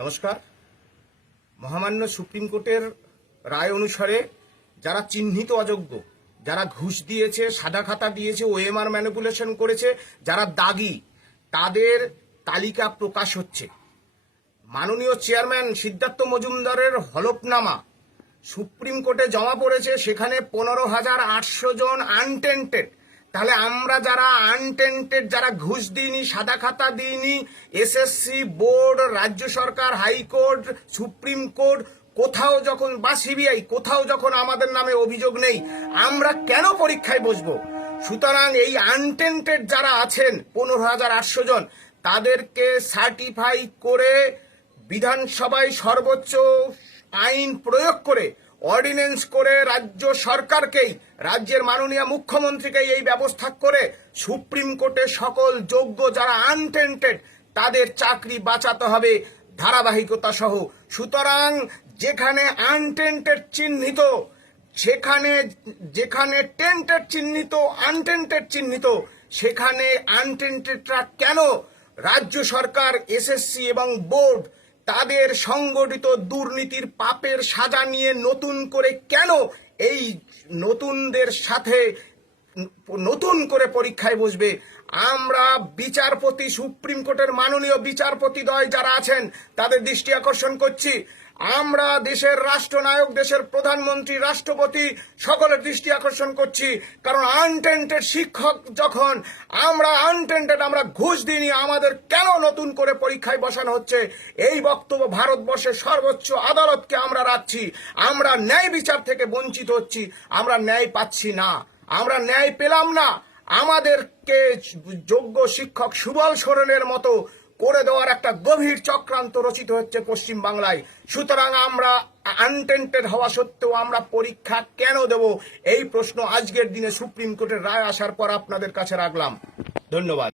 নমস্কার। মহামান্য সুপ্রিম কোর্টের রায় অনুসারে যারা চিহ্নিত অযোগ্য, যারা ঘুষ দিয়েছে, সাদা খাতা দিয়েছে ওএমআর ম্যানিপুলেশন করেছে, যারা দাগি, তাদের তালিকা প্রকাশ হচ্ছে। মাননীয় চেয়ারম্যান সিদ্ধার্থ মজুমদারের হলফনামা সুপ্রিম কোর্টে জমা পড়েছে, সেখানে পনেরো হাজার আটশো জন আনটেন্টেড তাহলে আমরা যারা আনটেন্টেড যারা ঘুষ দিইনি, সাদা খাতা দিইনি এসএসসি বোর্ড রাজ্য সরকার হাইকোর্ট সুপ্রিম কোর্ট কোথাও যখন বা সিবিআই কোথাও যখন আমাদের নামে অভিযোগ নেই, আমরা কেন পরীক্ষায় বসবো? সুতরাং এই আনটেন্টেড যারা আছেন, পনেরো হাজার আটশো জন, তাদেরকে সার্টিফাই করে বিধানসভায় সর্বোচ্চ আইন প্রয়োগ করে অর্ডিন্যান্স করে রাজ্য সরকারকেই, রাজ্যের মাননীয় মুখ্যমন্ত্রীকে এই ব্যবস্থা করে সুপ্রিম কোর্টে সকল যোগ্য যারা আনটেন্টেড তাদের চাকরি বাঁচাতে হবে ধারাবাহিকতা সহ। সুতরাং যেখানে আনটেন্টেড চিহ্নিত সেখানে যেখানে টেন্টেড চিহ্নিত আনটেন্টেড চিহ্নিত, সেখানে আনটেন্টেডরা কেন? রাজ্য সরকার এসএসসি এবং বোর্ড তাদের সংগঠিত দুর্নীতির পাপের সাজা নিয়ে নতুন করে কেন এই নতুনদের সাথে নতুন করে পরীক্ষায় বসবে। আমরা বিচারপতি, সুপ্রিম কোর্টের মাননীয় বিচারপতি দয় যারা আছেন, তাদের দৃষ্টি আকর্ষণ করছি। আমরা দেশের রাষ্ট্রনায়ক, দেশের প্রধানমন্ত্রী, রাষ্ট্রপতি, সকলের দৃষ্টি আকর্ষণ করছি। কারণ আনটেন্টেড শিক্ষক যখন আমরা আনটেন্টেড আমরা ঘুষ দিইনি, আমাদের কেন নতুন করে পরীক্ষায় বসানো হচ্ছে? এই বক্তব্য ভারতবর্ষের সর্বোচ্চ আদালতকে আমরা রাখছি। আমরা ন্যায় বিচার থেকে বঞ্চিত হচ্ছি। আমরা ন্যায় পাচ্ছি না। আমরা ন্যায় পেলাম না। আমাদেরকে যোগ্য শিক্ষক সুবল সরণের মতো করে দেওয়ার একটা গভীর চক্রান্ত রচিত হচ্ছে পশ্চিম বাংলায় সুতরাং আমরা আনটেন্টেড হওয়া সত্ত্বেও আমরা পরীক্ষা কেন দেব? এই প্রশ্ন আজকের দিনে সুপ্রিম কোর্টের রায় আসার পর আপনাদের কাছে রাখলাম। ধন্যবাদ।